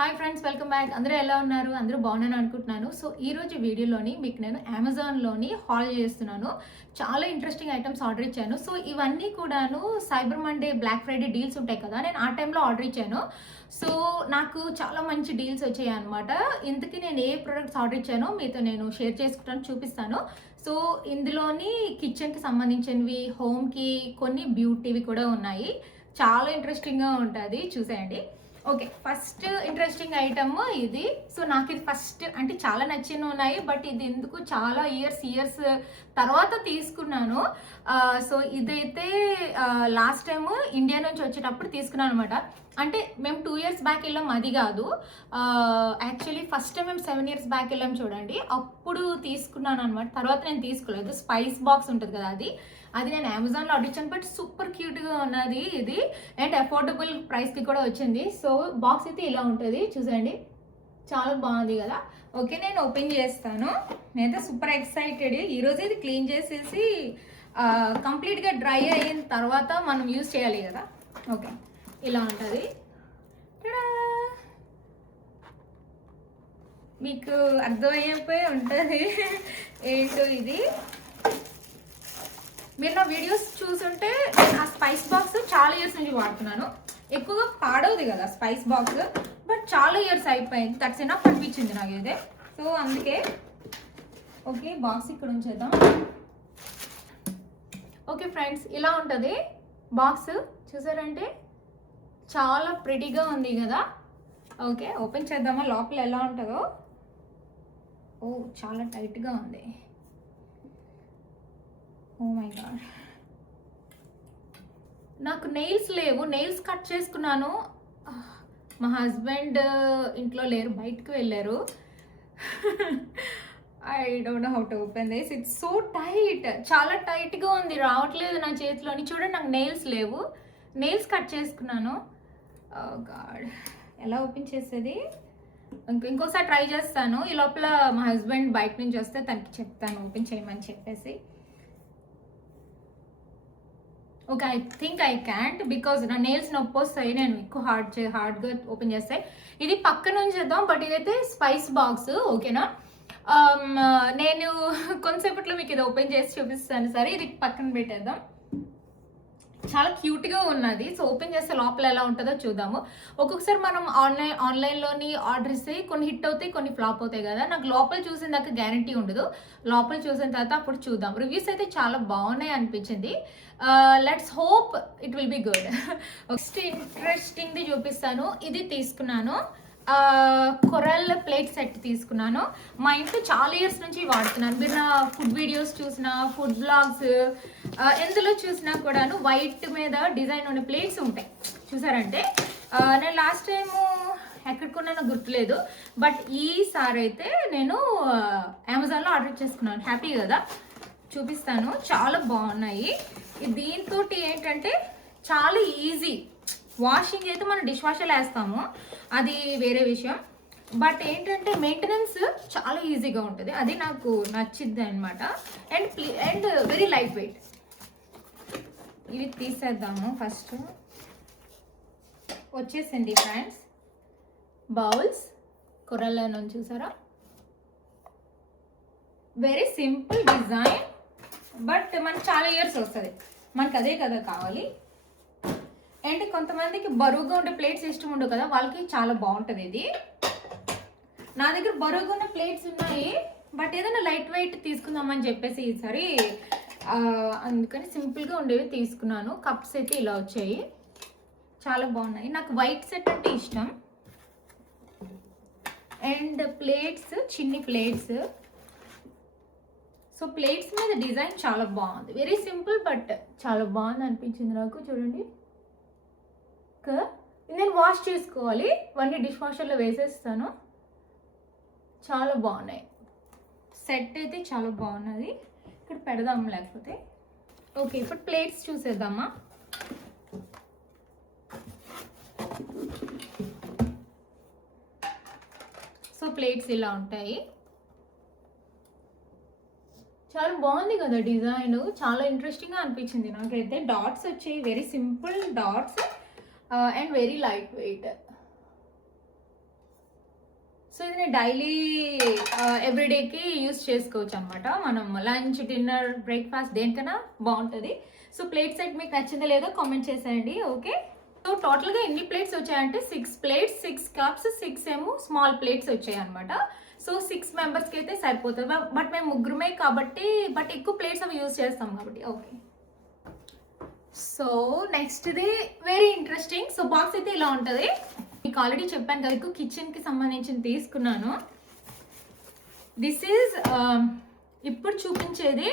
Hi friends, welcome back. అందరూ ఎలా ఉన్నారు? అందరూ బాగున్నాను అనుకుంటున్నాను. సో ఈ రోజు వీడియోలోని మీకు నేను అమెజాన్లోని హాల్ చేస్తున్నాను. చాలా ఇంట్రెస్టింగ్ ఐటమ్స్ ఆర్డర్ ఇచ్చాను. సో ఇవన్నీ కూడాను cyber Monday, black Friday deals ఉంటాయి కదా, నేను ఆ టైంలో ఆర్డర్ ఇచ్చాను. సో నాకు చాలా మంచి డీల్స్ వచ్చాయి అనమాట. ఇంతకీ నేను ఏ ప్రొడక్ట్స్ ఆర్డర్ ఇచ్చానో మీతో నేను షేర్ చేసుకుంటాను, చూపిస్తాను. సో ఇందులోని కిచెన్కి సంబంధించినవి, హోమ్కి, కొన్ని బ్యూటీవి కూడా ఉన్నాయి. చాలా ఇంట్రెస్టింగ్గా ఉంటుంది, చూసేయండి. ఓకే, ఫస్ట్ ఇంట్రెస్టింగ్ ఐటమ్ ఇది. సో నాకు ఇది ఫస్ట్ అంటే చాలా నచ్చిన ఉన్నాయి, బట్ ఇది ఎందుకు చాలా ఇయర్స్ తర్వాత తీసుకున్నాను. సో ఇదైతే లాస్ట్ టైం ఇండియా నుంచి వచ్చేటప్పుడు తీసుకున్నాను అనమాట. అంటే మేము 2 years బ్యాక్ వెళ్ళాం, అది కాదు. యాక్చువల్లీ ఫస్ట్ టైం మేము 7 years బ్యాక్ వెళ్ళాం చూడండి, అప్పుడు తీసుకున్నాను అనమాట. తర్వాత నేను తీసుకోలేదు. స్పైస్ బాక్స్ ఉంటుంది కదా, అది నేను అమెజాన్లో ఆర్డర్ ఇచ్చాను. బట్ సూపర్ క్యూట్గా ఉన్నది ఇది, అండ్ అఫోర్డబుల్ ప్రైస్కి కూడా వచ్చింది. సో బాక్స్ అయితే ఇలా ఉంటుంది, చూసండి. చాలా బాగుంది కదా. ఓకే, నేను ఓపెన్ చేస్తాను. నేనైతే సూపర్ ఎక్సైటెడ్. ఈరోజు ఇది క్లీన్ చేసేసి కంప్లీట్గా డ్రై అయిన తర్వాత మనం యూజ్ చేయాలి కదా. ఓకే, ఇలా ఉంటుంది. మీకు అర్థమైపోయి ఉంటుంది ఏంటో ఇది. మీరు నా వీడియోస్ చూసుంటే ఆ స్పైస్ బాక్స్ చాలా ఇయర్స్ నుంచి వాడుతున్నాను. ఎక్కువగా పాడవుది కదా స్పైస్ బాక్స్, బట్ చాలా ఇయర్స్ అయిపోయింది. దట్స్ ఎనఫ్ అనిపించింది నాకు ఇదే. సో అందుకే ఓకే, బాక్స్ ఇక్కడ ఉంచేద్దాం. ఓకే ఫ్రెండ్స్, ఇలా ఉంటుంది బాక్స్. చూసారంటే చాలా ప్రిటీగా ఉంది కదా. ఓకే, ఓపెన్ చేద్దామా లోపల ఎలా ఉంటుందో. ఓ, చాలా టైట్గా ఉంది. ఓ మై గాడ్, నాకు నెయిల్స్ లేవు. నెయిల్స్ కట్ చేసుకున్నాను. మా హస్బెండ్ ఇంట్లో లేరు, బయటకు వెళ్ళారు. I don't know how to open this. It's so tight, చాలా టైట్గా ఉంది, రావట్లేదు నా చేతిలోని. చూడండి, నాకు నెయిల్స్ లేవు. నెయిల్స్ కట్ చేసుకున్నాను. గాడ్, ఎలా ఓపెన్ చేసేది? ఇంకోసారి ట్రై చేస్తాను. ఈ లోపల మా హస్బెండ్ బయట నుంచి వస్తే తనకి చెప్తాను ఓపెన్ చేయమని చెప్పేసి. Okay, I think I can't, because నా నెయిల్స్ నొప్పి వస్తాయి నేను ఎక్కువ హార్డ్గా ఓపెన్ చేస్తే. ఇది పక్క నుంచి చేద్దాం, బట్ ఇదైతే స్పైస్ బాక్స్. ఓకేనా, నేను కొంతసేపట్లో మీకు ఇది ఓపెన్ చేసి చూపిస్తాను. సరే, ఇది పక్కన పెట్టేద్దాం. చాలా క్యూట్గా ఉన్నది. సో ఓపెన్ చేస్తే లోపల ఎలా ఉంటుందో చూద్దాము. ఒక్కొక్కసారి మనం ఆన్లైన్లోని ఆర్డర్ ఇస్తే కొన్ని హిట్ అవుతాయి, కొన్ని ఫ్లాప్ అవుతాయి కదా. నాకు లోపల చూసిన దాకా గ్యారంటీ ఉండదు. లోపల చూసిన తర్వాత అప్పుడు చూద్దాం. రివ్యూస్ అయితే చాలా బాగున్నాయి అనిపించింది. Let's hope it will be good. Next ఇంట్రెస్టింగ్ది చూపిస్తాను. ఇది తీసుకున్నాను, కొరల్ ప్లేట్ సెట్ తీసుకున్నాను. మా ఇంట్లో చాలా ఇయర్స్ నుంచి వాడుతున్నాను. మీరు నా ఫుడ్ వీడియోస్ చూసిన, ఫుడ్ బ్లాగ్స్ ఎందులో చూసినా కూడాను వైట్ మీద డిజైన్ ఉన్న ప్లేట్స్ ఉంటాయి. చూసారంటే నేను లాస్ట్ టైము ఎక్కడ కొన్నానో గుర్తులేదు, బట్ ఈసారి అయితే నేను అమెజాన్లో ఆర్డర్ చేసుకున్నాను. హ్యాపీ కదా, చూపిస్తాను. చాలా బాగున్నాయి. దీంతో ఏంటంటే చాలా ఈజీ. వాషింగ్ అయితే మనం డిష్ వాషర్లో వేస్తాము, అది వేరే విషయం. బట్ ఏంటంటే మెయింటెనెన్స్ చాలా ఈజీగా ఉంటుంది, అది నాకు నచ్చింది అనమాట. And very light weight. ఇవి తీసేద్దాము. ఫస్ట్ వచ్చేసింది ఫ్రెండ్స్ బౌల్స్. కొరల్లో చూసారా, వెరీ సింపుల్ డిజైన్, బట్ మనకు చాలా ఇయర్స్ వస్తుంది. మనకు అదే కదా కావాలి. అండ్ కొంతమందికి బరువుగా ఉండే ప్లేట్స్ ఇష్టం ఉండవు కదా, వాళ్ళకి చాలా బాగుంటుంది ఇది. నా దగ్గర బరువుగా ఉన్న ప్లేట్స్ ఉన్నాయి, బట్ ఏదైనా లైట్ వెయిట్ తీసుకుందామని చెప్పేసి ఈసారి అందుకని సింపుల్గా ఉండేవి తీసుకున్నాను. కప్స్ అయితే ఇలా వచ్చాయి, చాలా బాగున్నాయి. నాకు వైట్ సెట్ అంటే ఇష్టం. అండ్ ప్లేట్స్, చిన్ని ప్లేట్స్. సో ప్లేట్స్ మీద డిజైన్ చాలా బాగుంది. వెరీ సింపుల్, బట్ చాలా బాగుంది అనిపించింది నాకు. చూడండి, నేను వాష్ చేసుకోవాలి, ఇవన్నీ డిష్ వాషర్లో వేసేస్తాను. చాలా బాగున్నాయి. సెట్ అయితే చాలా బాగున్నది. ఇక్కడ పెడదాము లేకపోతే. ఓకే, ఇప్పుడు ప్లేట్స్ చూసేద్దామా. సో ప్లేట్స్ ఇలా ఉంటాయి. చాలా బాగుంది కదా డిజైన్, చాలా ఇంట్రెస్టింగ్గా అనిపించింది నాకైతే. డాట్స్ వచ్చాయి, very simple dots and very light weight. So ఇది నేను డైలీ ఎవ్రీడేకి యూస్ చేసుకోవచ్చు అనమాట. మనం లంచ్, డిన్నర్, బ్రేక్ఫాస్ట్ దేనికైనా బాగుంటుంది. సో ప్లేట్ సెట్ మీకు నచ్చిందో లేదో కామెంట్ చేసేయండి. ఓకే, సో టోటల్గా ఎన్ని ప్లేట్స్ వచ్చాయంటే 6 ప్లేట్స్, 6 కప్స్, 6 ఏమో స్మాల్ ప్లేట్స్ వచ్చాయి అనమాట. సో 6 మెంబర్స్కి అయితే సరిపోతుంది. బట్ మేము ముగ్గురమే కాబట్టి, బట్ ఎక్కువ ప్లేట్స్ అవి యూజ్ చేస్తాం కాబట్టి. ఓకే, సో నెక్స్ట్ది వెరీ ఇంట్రెస్టింగ్. సో బాక్స్ అయితే ఇలా ఉంటుంది. మీకు ఆల్రెడీ చెప్పాను కదా, ఎక్కువ కిచెన్కి సంబంధించి తీసుకున్నాను. దిస్ ఈజ్ ఇప్పుడు చూపించేది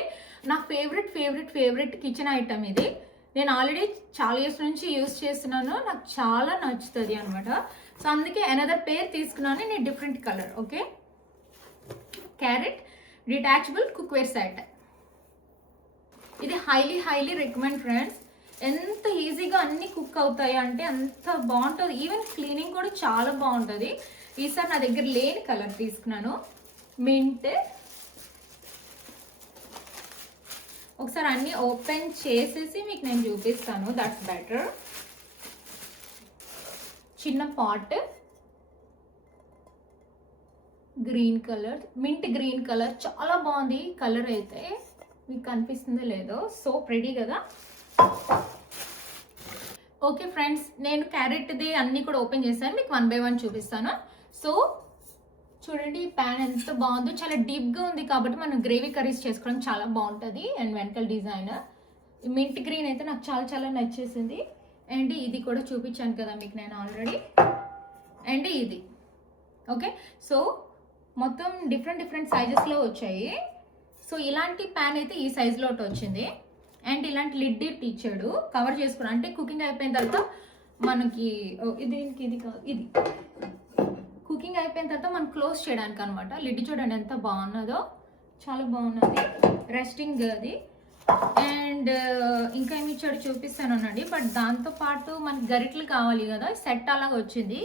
నా ఫేవరెట్ కిచెన్ ఐటమ్. ఇది నేను ఆల్రెడీ చాలా ఇయర్స్ నుంచి యూజ్ చేస్తున్నాను, నాకు చాలా నచ్చుతుంది అనమాట. సో అందుకే అనదర్ పేర్ తీసుకున్నాను, నేను different colour. Okay, carrot detachable cookware set. ఇది హైలీ రికమెండ్ ఫ్రెండ్స్. ఎంత ఈజీగా అన్ని కుక్ అవుతాయి అంటే అంత బాగుంటుంది. ఈవెన్ క్లీనింగ్ కూడా చాలా బాగుంటుంది. ఈసారి నా దగ్గర లేని కలర్ తీసుకున్నాను, మింట్. ఒకసారి అన్ని ఓపెన్ చేసేసి మీకు నేను చూపిస్తాను, దట్స్ బెటర్. చిన్న pot, green colour, mint green colour, చాలా బాగుంది కలర్ అయితే. మీకు కనిపిస్తుందో లేదో, సో ప్రెడీ కదా. ఓకే ఫ్రెండ్స్, నేను క్యారెట్ది అన్నీ కూడా ఓపెన్ చేశాను, మీకు 1 by 1 చూపిస్తాను. సో చూడండి, ఈ ప్యాన్ ఎంత బాగుందో, చాలా డీప్గా ఉంది కాబట్టి మనం గ్రేవీ కర్రీస్ చేసుకోవడం చాలా బాగుంటుంది. అండ్ వెనకాల డిజైన్ మింట్ గ్రీన్ అయితే నాకు చాలా నచ్చేసింది. అండ్ ఇది కూడా చూపించాను కదా మీకు నేను ఆల్రెడీ. అండ్ ఇది ఓకే, సో మొత్తం డిఫరెంట్ సైజెస్లో వచ్చాయి. సో ఇలాంటి ప్యాన్ అయితే ఈ సైజులో ఒకటి వచ్చింది. అండ్ ఇలాంటి లిడ్ ఇచ్చాడు కవర్ చేసుకుని, అంటే కుకింగ్ అయిపోయిన తర్వాత మనకి దీనికి ఇది కాదు, ఇది కుకింగ్ అయిపోయిన తర్వాత మనం క్లోజ్ చేయడానికి అనమాట. లిడ్ చూడండి ఎంత బాగున్నదో, చాలా బాగున్నది, రెస్టింగ్ అది. అండ్ ఇంకా ఏమి ఇచ్చాడు చూపిస్తాను అనండి. బట్ దాంతోపాటు మనకి గరిటలు కావాలి కదా, సెట్ అలాగా వచ్చింది.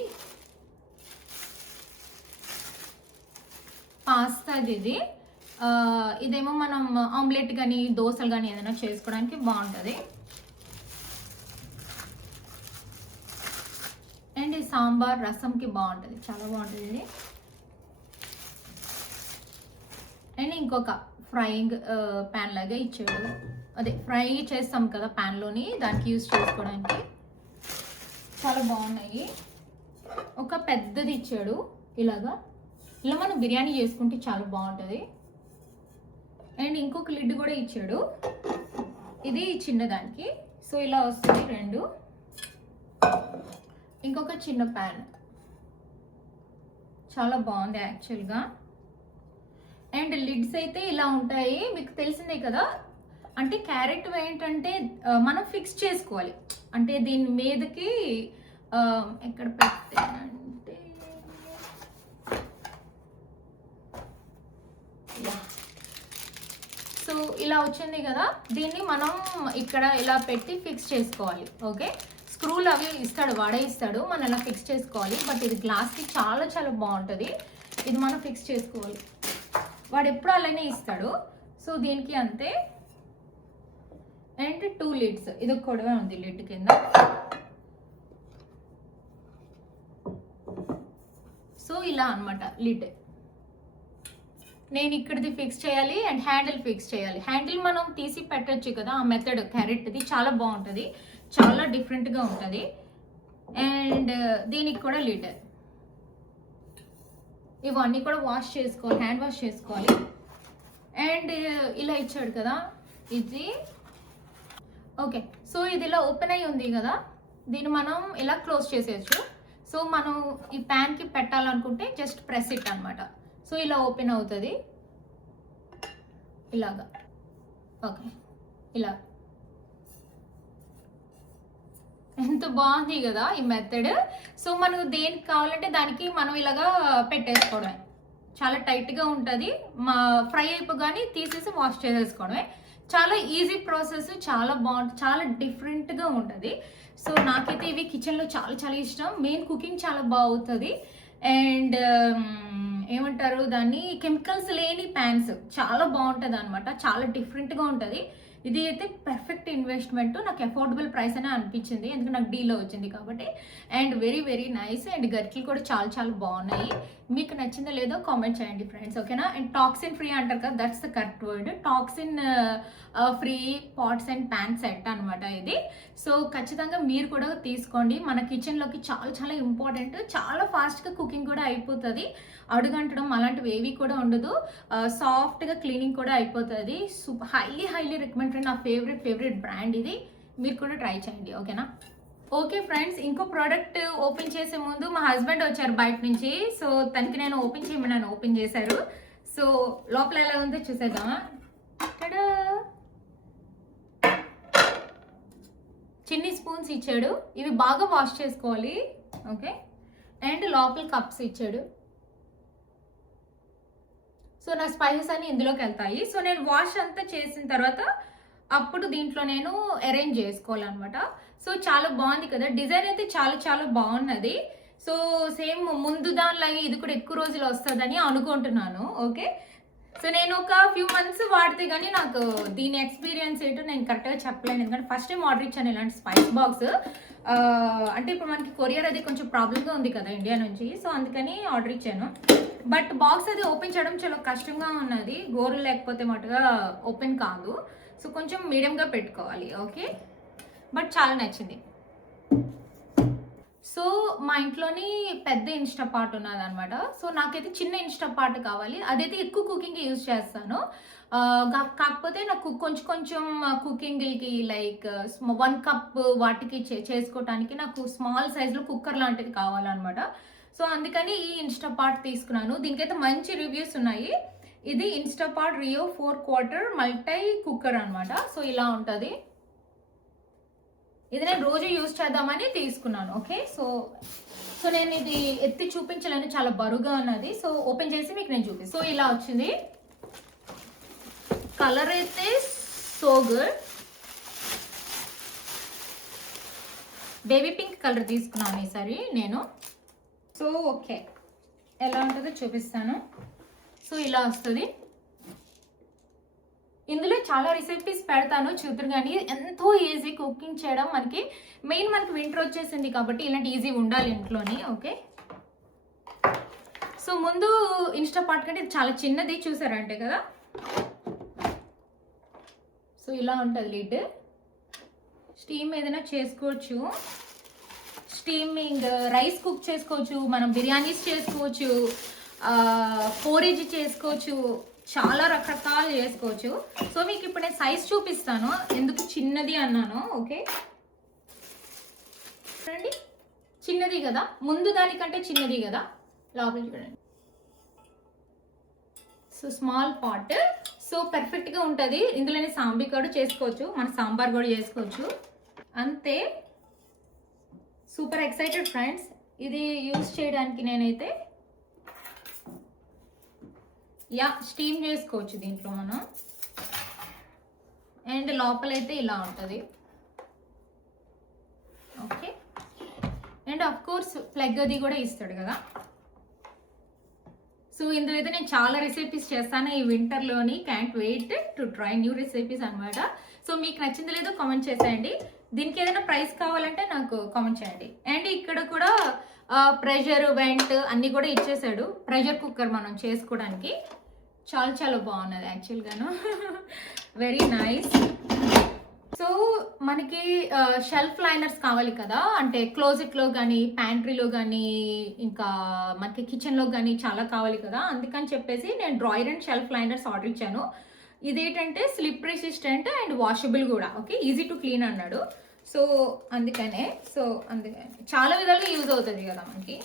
పాస్తాది ఇది. ఇదేమో మనం ఆమ్లెట్ కానీ దోశలు కానీ ఏదైనా చేసుకోవడానికి బాగుంటుంది. అండ్ ఈ సాంబార్ రసంకి బాగుంటుంది, చాలా బాగుంటుంది ఇది. అండ్ ఇంకొక ఫ్రైయింగ్ ప్యాన్ లాగా ఇచ్చాడు, అదే ఫ్రై చేస్తాం కదా ప్యాన్లోని, దానికి యూజ్ చేసుకోవడానికి. చాలా బాగున్నాయి. ఒక పెద్దది ఇచ్చాడు ఇలాగా, ఇలా మనం బిర్యానీ చేసుకుంటే చాలా బాగుంటుంది. అండ్ ఇంకొక లిడ్ కూడా ఇచ్చాడు, ఇది చిన్నదానికి. సో ఇలా వస్తుంది 2. ఇంకొక చిన్న ప్యాన్, చాలా బాగుంది యాక్చువల్గా. అండ్ లిడ్స్ అయితే ఇలా ఉంటాయి, మీకు తెలిసిందే కదా. అంటే క్యారెట్ ఏంటంటే మనం ఫిక్స్ చేసుకోవాలి, అంటే దీని మీదకి ఎక్కడ పెట్టానంటే సో ఇలా వచ్చింది కదా, దీన్ని మనం ఇక్కడ ఇలా పెట్టి ఫిక్స్ చేసుకోవాలి. ఓకే, స్క్రూలు అవి ఇస్తాడు, వాడే ఇస్తాడు, మనం ఇలా ఫిక్స్ చేసుకోవాలి. బట్ ఇది గ్లాస్కి చాలా బాగుంటుంది, ఇది మనం ఫిక్స్ చేసుకోవాలి. వాడు ఎప్పుడు అలానే ఇస్తాడు. సో దీనికి అంతే. అండ్ 2 లిడ్స్, ఇది కూడా ఉంది లిడ్ కింద. సో ఇలా అనమాట లిడ్. నేను ఇక్కడిది ఫిక్స్ చేయాలి అండ్ హ్యాండిల్ ఫిక్స్ చేయాలి. హ్యాండిల్ మనం తీసి పెట్టచ్చు కదా, ఆ మెథడ్ క్యారెట్ది చాలా బాగుంటుంది, చాలా డిఫరెంట్గా ఉంటుంది. అండ్ దీనికి కూడా లిడ్. ఇవన్నీ కూడా వాష్ చేసుకోవాలి, హ్యాండ్ వాష్ చేసుకోవాలి. అండ్ ఇలా ఇచ్చాడు కదా ఇది. ఓకే, సో ఇది ఇలా ఓపెన్ అయ్యి ఉంది కదా, దీన్ని మనం ఇలా క్లోజ్ చేసేయచ్చు. సో మనం ఈ ప్యాన్కి పెట్టాలనుకుంటే జస్ట్ ప్రెస్ ఇట్ అనమాట. సో ఇలా ఓపెన్ అవుతుంది ఇలాగా. ఓకే, ఇలా ఎంత బాగుంది కదా ఈ మెథడ్. సో మనకు దేనికి కావాలంటే దానికి మనం ఇలాగా పెట్టేసుకోవడమే, చాలా టైట్గా ఉంటుంది. ఫ్రై అయిపోగానే తీసేసి వాష్ చేసేసుకోవడమే, చాలా ఈజీ ప్రాసెస్, చాలా బాగుంటుంది, చాలా డిఫరెంట్గా ఉంటుంది. సో నాకైతే ఇవి కిచెన్లో చాలా ఇష్టం. మెయిన్ కుకింగ్ చాలా బాగుంటుంది. అండ్ ఏమంటారు దాన్ని, కెమికల్స్ లేని ప్యాన్స్ చాలా బాగుంటుంది అనమాట, చాలా డిఫరెంట్గా ఉంటుంది. ఇది అయితే పర్ఫెక్ట్ ఇన్వెస్ట్మెంట్, నాకు అఫోర్డబుల్ ప్రైస్ అనే అనిపించింది, ఎందుకంటే నాకు డీలో వచ్చింది కాబట్టి. And very very nice, and గరికలు కూడా చాలా చాలా బాగున్నాయి. మీకు నచ్చిందో లేదో కామెంట్ చేయండి ఫ్రెండ్స్, ఓకేనా. అండ్ టాక్సిన్ ఫ్రీ అంటారు కదా, that's the correct word. Toxin free pots and pan set అనమాట ఇది. సో ఖచ్చితంగా మీరు కూడా తీసుకోండి, మన కిచెన్లోకి చాలా చాలా ఇంపార్టెంట్. చాలా ఫాస్ట్గా కుకింగ్ కూడా అయిపోతుంది, అడుగంటడం అలాంటివి ఏవి కూడా ఉండదు, సాఫ్ట్గా క్లీనింగ్ కూడా అయిపోతుంది. సూపర్ హైలీ రికమెండెడ్, నా ఫేవరెట్ బ్రాండ్ ఇది, మీరు కూడా ట్రై చేయండి, ఓకేనా. ఓకే ఫ్రెండ్స్, ఇంకో ప్రోడక్ట్ ఓపెన్ చేసే ముందు మా హస్బెండ్ వచ్చారు బయట నుంచి. సో తనకి నేను ఓపెన్ చేయమన్నాను, ఓపెన్ చేశారు. సో లోపల ఎలా ఉందో చూసేద్దామా. టడా, చిన్ని స్పూన్స్ ఇచ్చాడు, ఇవి బాగా వాష్ చేసుకోవాలి, ఓకే. అండ్ లోపల కప్స్ ఇచ్చాడు. సో నా స్పైసెస్ అన్ని ఇందులోకి వెళ్తాయి. సో నేను వాష్ అంతా చేసిన తర్వాత అప్పుడు దీంట్లో నేను అరేంజ్ చేసుకోవాలన్నమాట. సో చాలా బాగుంది కదా, డిజైన్ అయితే చాలా చాలా బాగున్నది. సో సేమ్ ముందు దానిలాగే ఇది కూడా ఎక్కువ రోజులు వస్తుందని అనుకుంటున్నాను, ఓకే. సో నేను ఒక ఫ్యూ మంత్స్ వాడితే కానీ నాకు దీని ఎక్స్పీరియన్స్ ఏంటో నేను కరెక్ట్గా చెప్పలేను, ఎందుకంటే ఫస్ట్ టైం ఆర్డర్ ఇచ్చాను ఇలాంటి స్పైస్ బాక్స్. అంటే ఇప్పుడు మనకి కొరియర్ అది కొంచెం ప్రాబ్లంగా ఉంది కదా ఇండియా నుంచి, సో అందుకని ఆర్డర్ ఇచ్చాను. బట్ బాక్స్ అది ఓపెన్ చేయడం చాలా కష్టంగా ఉన్నది, గోరు లేకపోతే మటుగా ఓపెన్ కాదు. సో కొంచెం మీడియంగా పెట్టుకోవాలి, ఓకే. బట్ చాలా నచ్చింది. సో మా ఇంట్లోని పెద్ద ఇన్స్టా పాట్ ఉన్నది అనమాట. సో నాకైతే చిన్న ఇన్స్టా పాట్ కావాలి, అదైతే ఎక్కువ కుకింగ్ యూజ్ చేస్తాను. కాకపోతే నాకు కొంచెం కుకింగ్కి లైక్ 1 కప్ వాటికి చేసుకోవటానికి నాకు స్మాల్ సైజ్లో కుక్కర్ లాంటిది కావాలన్నమాట. సో అందుకని ఈ ఇన్స్టా పాట్ తీసుకున్నాను. దీనికైతే మంచి రివ్యూస్ ఉన్నాయి. ఇది Instant Pot Rio 4 quart multi cooker అనమాట. సో ఇలా ఉంటుంది, ఇది నేను రోజు యూజ్ చేద్దామని తీసుకున్నాను, ఓకే. సో నేను ఇది ఎత్తి చూపించలేను, చాలా బరువుగా ఉన్నది. సో ఓపెన్ చేసి మీకు నేను చూపిస్తాను. సో ఇలా వచ్చింది, కలర్ అయితే so good, baby pink colour తీసుకున్నాను ఈసారి నేను. సో ఓకే, ఎలా ఉంటుందో చూపిస్తాను. సో ఇలా వస్తుంది, ఇందులో చాలా రెసిపీస్ పెడతాను చూద్దరు, కానీ ఎంతో ఈజీ కుకింగ్ చేయడం. మనకి వింటర్ వచ్చేసింది కాబట్టి ఇలాంటి ఈజీ ఉండాలి ఇంట్లోని, ఓకే. సో ముందు ఇన్స్టా పాట్ కంటే ఇది చాలా చిన్నది, చూసారంటే కదా. సో ఇలా ఉంటుంది లిడ్, స్టీమ్ ఏదైనా చేసుకోవచ్చు, స్టీమింగ్ రైస్ కుక్ చేసుకోవచ్చు, మనం బిర్యానీస్ చేసుకోవచ్చు, పోరేజ్ చేసుకోవచ్చు, చాలా రకరకాలు చేసుకోవచ్చు. సో మీకు ఇప్పుడు నేను సైజ్ చూపిస్తాను, ఎందుకు చిన్నది అన్నాను, ఓకే. చూడండి, చిన్నది కదా, ముందు దానికంటే చిన్నది కదా, లోపల చూడండి. సో స్మాల్ పాట్, సో పర్ఫెక్ట్గా ఉంటుంది. ఇందులోనే సాంబీ కూడా చేసుకోవచ్చు, మన సాంబార్ కూడా చేసుకోవచ్చు, అంతే. సూపర్ ఎక్సైటెడ్ ఫ్రెండ్స్, ఇది యూజ్ చేయడానికి. నేనైతే స్టీమ్ చేసుకోవచ్చు దీంట్లో మనం. అండ్ లోపలైతే ఇలా ఉంటుంది, okay. And of course plug అది కూడా ఇస్తాడు కదా. సో ఇందులో అయితే నేను చాలా రెసిపీస్ చేస్తాను ఈ వింటర్లోని, can't wait to try new recipes అనమాట. సో మీకు నచ్చింది లేదో కామెంట్ చేసేయండి. దీనికి ఏదైనా ప్రైస్ కావాలంటే నాకు కామెంట్ చేయండి. అండ్ ఇక్కడ కూడా ప్రెషర్ వెంట్ అన్నీ కూడా ఇచ్చేసాడు, ప్రెషర్ కుక్కర్ మనం చేసుకోవడానికి. చాలా చాలా బాగున్నది యాక్చువల్గాను, వెరీ నైస్. సో మనకి షెల్ఫ్ లైనర్స్ కావాలి కదా, అంటే క్లోజెట్లో కానీ ప్యాంట్రీలో కానీ ఇంకా మనకి కిచెన్లో కానీ చాలా కావాలి కదా. అందుకని చెప్పేసి నేను drawer and shelf liners order ఇచ్చాను. ఇదేంటంటే స్లిప్ రెసిస్టెంట్ అండ్ వాషబుల్ కూడా, ఓకే, ఈజీ టు క్లీన్ అన్నాడు. సో అందుకనే చాలా విధాలుగా యూజ్ అవుతుంది కదా, మనకి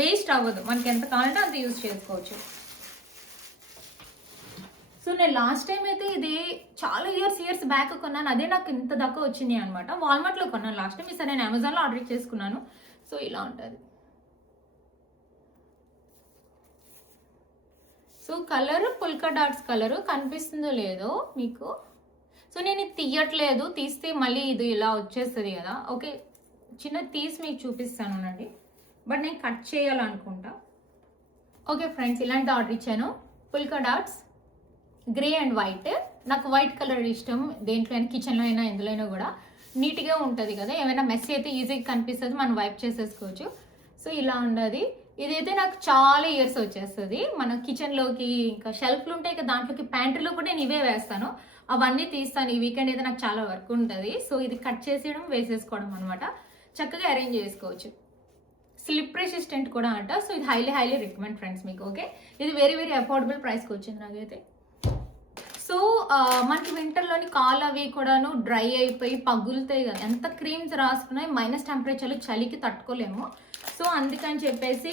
వేస్ట్ అవ్వదు, మనకి ఎంత కావాలంటే అంత యూజ్ చేసుకోవచ్చు. సో నేను లాస్ట్ టైం అయితే ఇది చాలా ఇయర్స్ బ్యాక్ కొన్నాను, అదే నాకు ఇంత దాకా వచ్చింది అనమాట. వాల్మార్ట్లో కొన్నాను లాస్ట్ టైం, ఈసారి నేను అమెజాన్లో ఆర్డర్ చేసుకున్నాను. సో ఇలా ఉంటుంది. సో కలర్ పుల్కా డాట్స్ కలరు కనిపిస్తుందో లేదో మీకు. సో నేను ఇది తీయట్లేదు, తీస్తే మళ్ళీ ఇది ఇలా వచ్చేస్తుంది కదా, ఓకే. చిన్న తీసి మీకు చూపిస్తాను అండి, బట్ నేను కట్ చేయాలనుకుంటా. ఓకే ఫ్రెండ్స్, ఇలాంటి ఆర్డర్ ఇచ్చాను, పుల్కా డాట్స్. Grey and white. నాకు వైట్ కలర్ ఇష్టం, దేంట్లో అయినా, కిచెన్లో అయినా ఎందులో అయినా కూడా నీట్గా ఉంటుంది కదా, ఏమైనా మెస్సీ అయితే ఈజీగా కనిపిస్తుంది, మనం వైప్ చేసేసుకోవచ్చు. సో ఇలా ఉండదు. ఇదైతే నాకు చాలా ఇయర్స్ వచ్చేస్తుంది. మన కిచెన్లోకి ఇంకా షెల్ఫ్లు ఉంటాయి కదా, దాంట్లోకి ప్యాంట్రీలో కూడా నేను ఇవే వేస్తాను, అవన్నీ తీస్తాను. ఈ వీకెండ్ అయితే నాకు చాలా వర్క్ ఉంటుంది. సో ఇది కట్ చేసేయడం, వేసేసుకోవడం అనమాట, చక్కగా అరేంజ్ చేసుకోవచ్చు. స్లిప్ రెసిస్టెంట్ కూడా అంట. సో ఇది హైలీ రికమెండ్ ఫ్రెండ్స్ మీకు. ఓకే, ఇది వెరీ అఫోర్డబుల్ ప్రైస్కి వచ్చింది నాకైతే. సో మనకి వింటర్లోని కాళ్ళు అవి కూడాను డ్రై అయిపోయి పగులుతాయి కదా, ఎంత క్రీమ్స్ రాసుకున్నాయి, మైనస్ టెంపరేచర్లో చలికి తట్టుకోలేము. సో అందుకని చెప్పేసి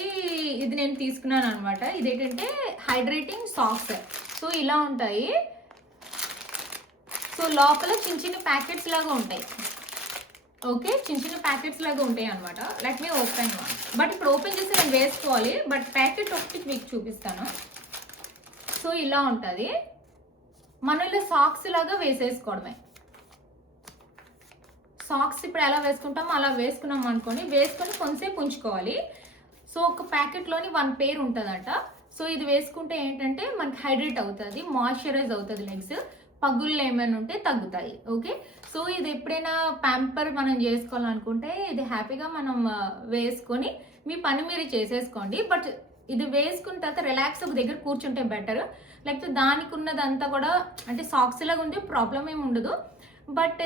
ఇది నేను తీసుకున్నాను అనమాట. ఇదేంటంటే హైడ్రేటింగ్ సాక్స్. సో ఇలా ఉంటాయి. సో లోపల చిన్న ప్యాకెట్స్ లాగా ఉంటాయి. ఓకే, చిన్న ప్యాకెట్స్ లాగా ఉంటాయి అనమాట. Let me open one. But ఇప్పుడు ఓపెన్ చేసి నేను వేసుకోవాలి, బట్ ప్యాకెట్ ఒకటి మీకు చూపిస్తాను. సో ఇలా ఉంటుంది. మనం ఇలా సాక్స్ లాగా వేసేసుకోవడమే. సాక్స్ ఇప్పుడు ఎలా వేసుకుంటామో అలా వేసుకున్నాం అనుకోండి, వేసుకొని కొంతసేపు ఉంచుకోవాలి. సో ఒక ప్యాకెట్లోని 1 పేర్ ఉంటుందట. సో ఇది వేసుకుంటే ఏంటంటే మనకి హైడ్రేట్ అవుతుంది, మాయిశ్చరైజ్ అవుతుంది లెగ్స్, పగుళ్ళు ఏమైనా ఉంటే తగ్గుతాయి. ఓకే, సో ఇది ఎప్పుడైనా ప్యాంపర్ మనం చేసుకోవాలనుకుంటే ఇది హ్యాపీగా మనం వేసుకొని మీ పని మీరు చేసేసుకోండి. బట్ ఇది వేసుకున్న తర్వాత రిలాక్స్ ఒక దగ్గర కూర్చుంటే బెటర్. లేకపోతే దానికి ఉన్నదంతా కూడా అంటే సాక్స్ లాగా ఉంటే ప్రాబ్లం ఏమి ఉండదు. బట్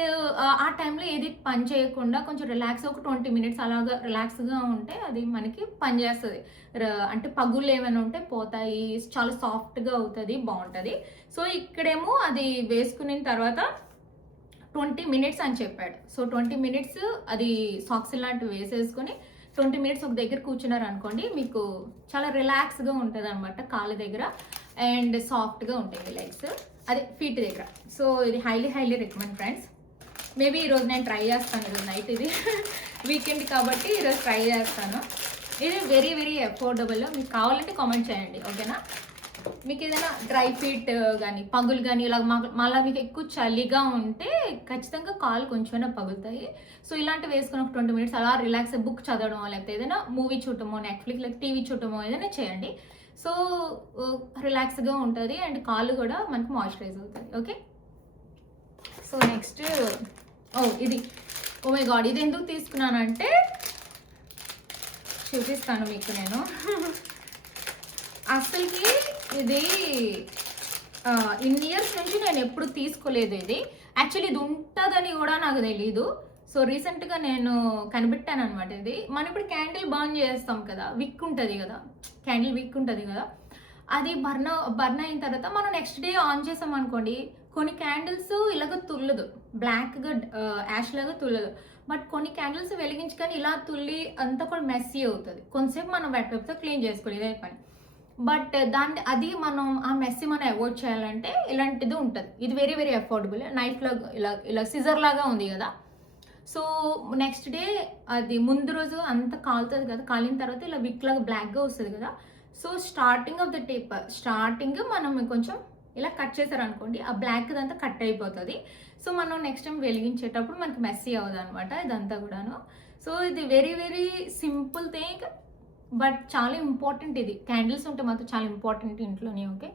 ఆ టైంలో ఏది పని చేయకుండా కొంచెం రిలాక్స్ ఒక 20 మినిట్స్ అలాగా రిలాక్స్గా ఉంటే అది మనకి పని చేస్తుంది. అంటే పగుళ్ళు ఏమైనా ఉంటే పోతాయి, చాలా సాఫ్ట్గా అవుతుంది, బాగుంటుంది. సో ఇక్కడేమో అది వేసుకున్న తర్వాత 20 మినిట్స్ అని చెప్పాడు. సో 20 మినిట్స్ అది సాక్స్ లాంటివి వేసేసుకొని 20 మినిట్స్ ఒక దగ్గర కూర్చున్నారు అనుకోండి, మీకు చాలా రిలాక్స్గా ఉంటుంది అనమాట కాళ్ళ దగ్గర, అండ్ సాఫ్ట్గా ఉంటాయి లెగ్స్, అదే ఫీట్ దగ్గర. సో ఇది హైలీ రికమెండ్ ఫ్రెండ్స్. మేబీ ఈరోజు నేను ట్రై చేస్తాను, ఈరోజు నైట్, ఇది వీకెండ్ కాబట్టి ఈరోజు ట్రై చేస్తాను. ఇది వెరీ అఫోర్డబుల్. మీకు కావాలంటే కామెంట్ చేయండి, ఓకేనా? మీకు ఏదైనా డ్రై ఫీట్ కానీ పగులు కానీ ఇలా మళ్ళీ మీకు ఎక్కువ చలిగా ఉంటే ఖచ్చితంగా కాళ్ళు కొంచెమైనా పగులుతాయి. సో ఇలాంటివి వేసుకుని ఒక 20 మినిట్స్ అలా రిలాక్స్ బుక్ చదవడమో లేకపోతే ఏదైనా మూవీ చూడటమో, నెట్ఫ్లిక్స్ లేకపోతే టీవీ చూడటమో ఏదైనా చేయండి. సో రిలాక్స్గా ఉంటుంది అండ్ కాళ్ళు కూడా మనకి మాయిశ్చరైజ్ అవుతుంది. ఓకే, సో నెక్స్ట్ ఇది ఓ మై గాడ్, ఇది ఎందుకు తీసుకున్నానంటే చూపిస్తాను మీకు నేను. అసలుకి ఇది ఇన్ని ఇయర్స్ నుంచి నేను ఎప్పుడు తీసుకోలేదు. ఇది యాక్చువల్లీ ఇది ఉంటుందని కూడా నాకు తెలీదు. సో రీసెంట్గా నేను కనిపెట్టాను అనమాట. ఇది మనం ఇప్పుడు క్యాండిల్ బర్న్ చేస్తాం కదా, విక్ ఉంటుంది కదా, క్యాండిల్ విక్ ఉంటుంది కదా, అది బర్న్ అయిన తర్వాత మనం నెక్స్ట్ డే ఆన్ చేసాం అనుకోండి, కొన్ని క్యాండిల్స్ ఇలాగ తుల్లదు, బ్లాక్గా యాష్ లాగా తుల్లదు. బట్ కొన్ని క్యాండిల్స్ వెలిగించుకొని ఇలా తుల్లి అంతా కూడా మెస్సీ అవుతుంది. కొంతసేపు మనం వెట్తో క్లీన్ చేసుకోవాలి, ఇదే పని. బట్ అది మనం ఆ మెస్సీ మనం అవాయిడ్ చేయాలంటే ఇలాంటిది ఉంటుంది. ఇది వెరీ అఫోర్డబుల్. నైఫ్ లాగా ఇలా సిజర్ లాగా ఉంది కదా. సో నెక్స్ట్ డే అది ముందు రోజు అంతా కాలుతుంది కదా, కాలిన తర్వాత ఇలా విక్ లాగా బ్లాక్గా వస్తుంది కదా. So starting of the tape starting మనం కొంచెం ఇలా కట్ చేశారనుకోండి, ఆ బ్లాక్ అంతా కట్ అయిపోతుంది. సో మనం నెక్స్ట్ టైం వెలిగించేటప్పుడు మనకి మెస్సీ అవ్వదు అనమాట ఇదంతా కూడాను. సో ఇది వెరీ సింపుల్ థింగ్, బట్ చాలా ఇంపార్టెంట్. ఇది క్యాండిల్స్ ఉంటే మాత్రం చాలా ఇంపార్టెంట్ ఇంట్లోనే. ఓకే,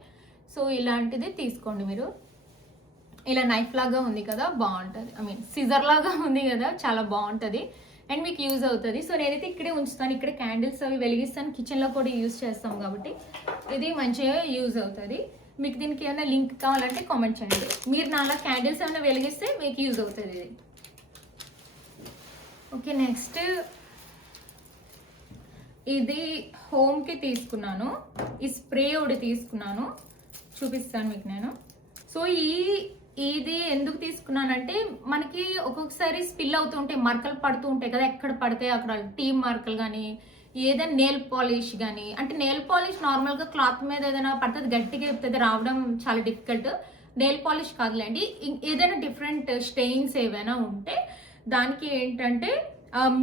సో ఇలాంటిది తీసుకోండి మీరు. ఇలా నైఫ్ లాగా ఉంది కదా, బాగుంటుంది. ఐ మీన్ సిజర్ లాగా ఉంది కదా, చాలా బాగుంటుంది అండ్ మీకు యూజ్ అవుతుంది. సో నేనైతే ఇక్కడే ఉంచుతాను, ఇక్కడే క్యాండిల్స్ అవి వెలిగిస్తాను, కిచెన్లో కూడా యూజ్ చేస్తాం కాబట్టి ఇది మంచిగా యూజ్ అవుతుంది. మీకు దీనికి ఏమైనా లింక్ కావాలంటే కామెంట్ చేయండి. మీరు నాలా క్యాండిల్స్ ఏమైనా వెలిగిస్తే మీకు యూజ్ అవుతుంది ఇది. ఓకే, నెక్స్ట్ ఇది హోమ్కి తీసుకున్నాను. ఈ స్ప్రే ఒకటి తీసుకున్నాను, చూపిస్తాను మీకు నేను. సో ఇది ఎందుకు తీసుకున్నానంటే మనకి ఒక్కొక్కసారి స్పిల్ అవుతూ ఉంటాయి, మరకలు పడుతూ ఉంటాయి కదా, ఎక్కడ పడితే అక్కడ టీమ్ మరకలు కానీ, ఏదైనా నెయిల్ పాలిష్ కానీ. అంటే నెయిల్ పాలిష్ నార్మల్గా క్లాత్ మీద ఏదైనా పడుతుంది, గట్టిగా చెప్తుంది, రావడం చాలా డిఫికల్ట్. నెయిల్ పాలిష్ కాదులేండి, ఏదైనా డిఫరెంట్ స్టెయిన్స్ ఏవైనా ఉంటే దానికి ఏంటంటే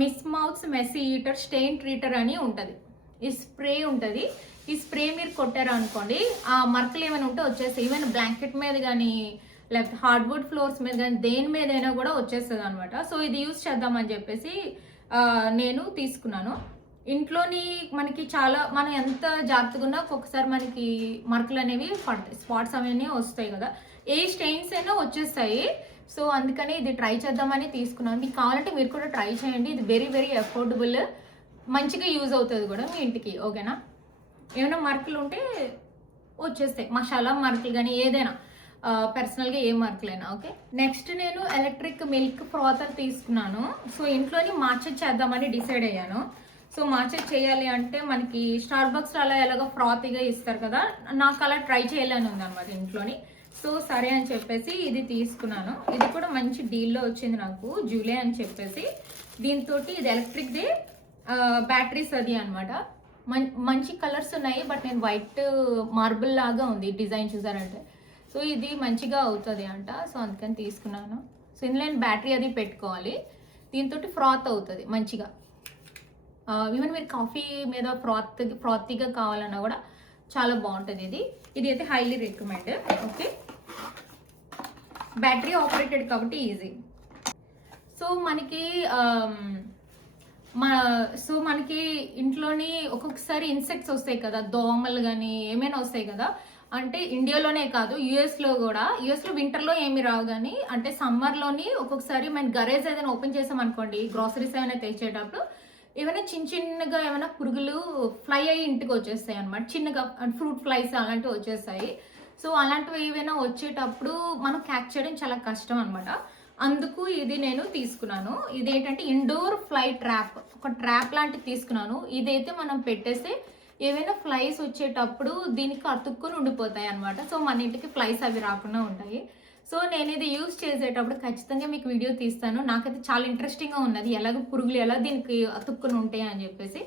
Miss Mouth's Messy Eater Stain Treater అని ఉంటుంది. ఈ స్ప్రే ఉంటుంది. ఈ స్ప్రే మీరు కొట్టారు అనుకోండి, ఆ మరకలు ఏమైనా ఉంటే వచ్చేస్తాయి. ఈవెన్ బ్లాంకెట్ మీద కానీ లేకపోతే హార్డ్వుడ్ ఫ్లోర్స్ మీద కానీ దేని మీదైనా కూడా వచ్చేస్తుంది అనమాట. సో ఇది యూజ్ చేద్దామని చెప్పేసి నేను తీసుకున్నాను. ఇంట్లోని మనకి చాలా మనం ఎంత జాగ్రత్తగా ఉన్నా ఒక్కొక్కసారి మనకి మరకలు అనేవి పడతాయి, స్పాట్స్ అవన్నీ వస్తాయి కదా, ఏ స్టెయిన్స్ అయినా వచ్చేస్తాయి. సో అందుకని ఇది ట్రై చేద్దామని తీసుకున్నాను. మీకు కావాలంటే మీరు కూడా ట్రై చేయండి. ఇది వెరీ వెరీ అఫోర్డబుల్, మంచిగా యూజ్ అవుతుంది కూడా మీ ఇంటికి. ఓకేనా? ఏమైనా మరకలు ఉంటే వచ్చేస్తాయి, మసాలా మరకలు కానీ ఏదైనా, పర్సనల్గా ఏ మార్కులైనా. ఓకే, నెక్స్ట్ నేను ఎలక్ట్రిక్ మిల్క్ ఫ్రాతర్ తీసుకున్నాను. సో ఇంట్లోని మార్చెట్ చేద్దామని డిసైడ్ అయ్యాను. సో మార్చెట్ చేయాలి అంటే మనకి స్టార్ బక్స్ అలా ఎలాగో ఫ్రాతీగా ఇస్తారు కదా, నాకు అలా ట్రై చేయాలని ఉందన్నమాట ఇంట్లోని. సో సరే అని చెప్పేసి ఇది తీసుకున్నాను. ఇది కూడా మంచి డీల్లో వచ్చింది నాకు, జూలే అని చెప్పేసి. దీంతో ఇది ఎలక్ట్రిక్ది, బ్యాటరీస్ అది అనమాట. మంచి కలర్స్ ఉన్నాయి, బట్ నేను వైట్ మార్బుల్ లాగా ఉంది డిజైన్ చూసారంటే. సో ఇది మంచిగా అవుతుంది అంట, సో అందుకని తీసుకున్నాను. సో ఇందులో నేను బ్యాటరీ అది పెట్టుకోవాలి. దీంతో ఫ్రాత్ అవుతుంది మంచిగా. ఈవెన్ మీరు కాఫీ మీద ఫ్రాతీగా కావాలన్నా కూడా చాలా బాగుంటుంది ఇది అయితే highly recommend. Okay, battery operated కాబట్టి ఈజీ. సో మనకి ఇంట్లోని ఒక్కొక్కసారి ఇన్సెక్ట్స్ వస్తాయి కదా, దోమలు కానీ ఏమైనా వస్తాయి కదా. అంటే ఇండియాలోనే కాదు, యుఎస్లో కూడా. యుఎస్లో వింటర్లో ఏమి రావు కానీ, అంటే సమ్మర్లోని ఒక్కొక్కసారి మన గరేజ్ ఏదైనా ఓపెన్ చేసాం అనుకోండి, గ్రాసరీస్ ఏమైనా తెచ్చేటప్పుడు ఏమైనా చిన్నగా ఏమైనా పురుగులు ఫ్లై అయ్యి ఇంటికి వచ్చేస్తాయి అనమాట. చిన్నగా ఫ్రూట్ ఫ్లైస్ అలాంటివి వచ్చేస్తాయి. సో అలాంటివి ఏవైనా వచ్చేటప్పుడు మనం క్యాచ్ చేయడం చాలా కష్టం అనమాట. అందుకు ఇది నేను తీసుకున్నాను. ఇదేంటంటే ఇండోర్ ఫ్లై ట్రాప్, ఒక ట్రాప్ లాంటిది తీసుకున్నాను. ఇదైతే మనం పెట్టేస్తే ఏవైనా ఫ్లైస్ వచ్చేటప్పుడు దీనికి అతుక్కొని ఉండిపోతాయి అనమాట. సో మన ఇంటికి ఫ్లైస్ అవి రాకుండా ఉంటాయి. సో నేను ఇది యూజ్ చేసేటప్పుడు ఖచ్చితంగా మీకు వీడియో తీస్తాను. నాకైతే చాలా ఇంట్రెస్టింగ్గా ఉన్నది, ఎలాగ పురుగులు ఎలా దీనికి అతుక్కుని ఉంటాయి అని చెప్పేసి.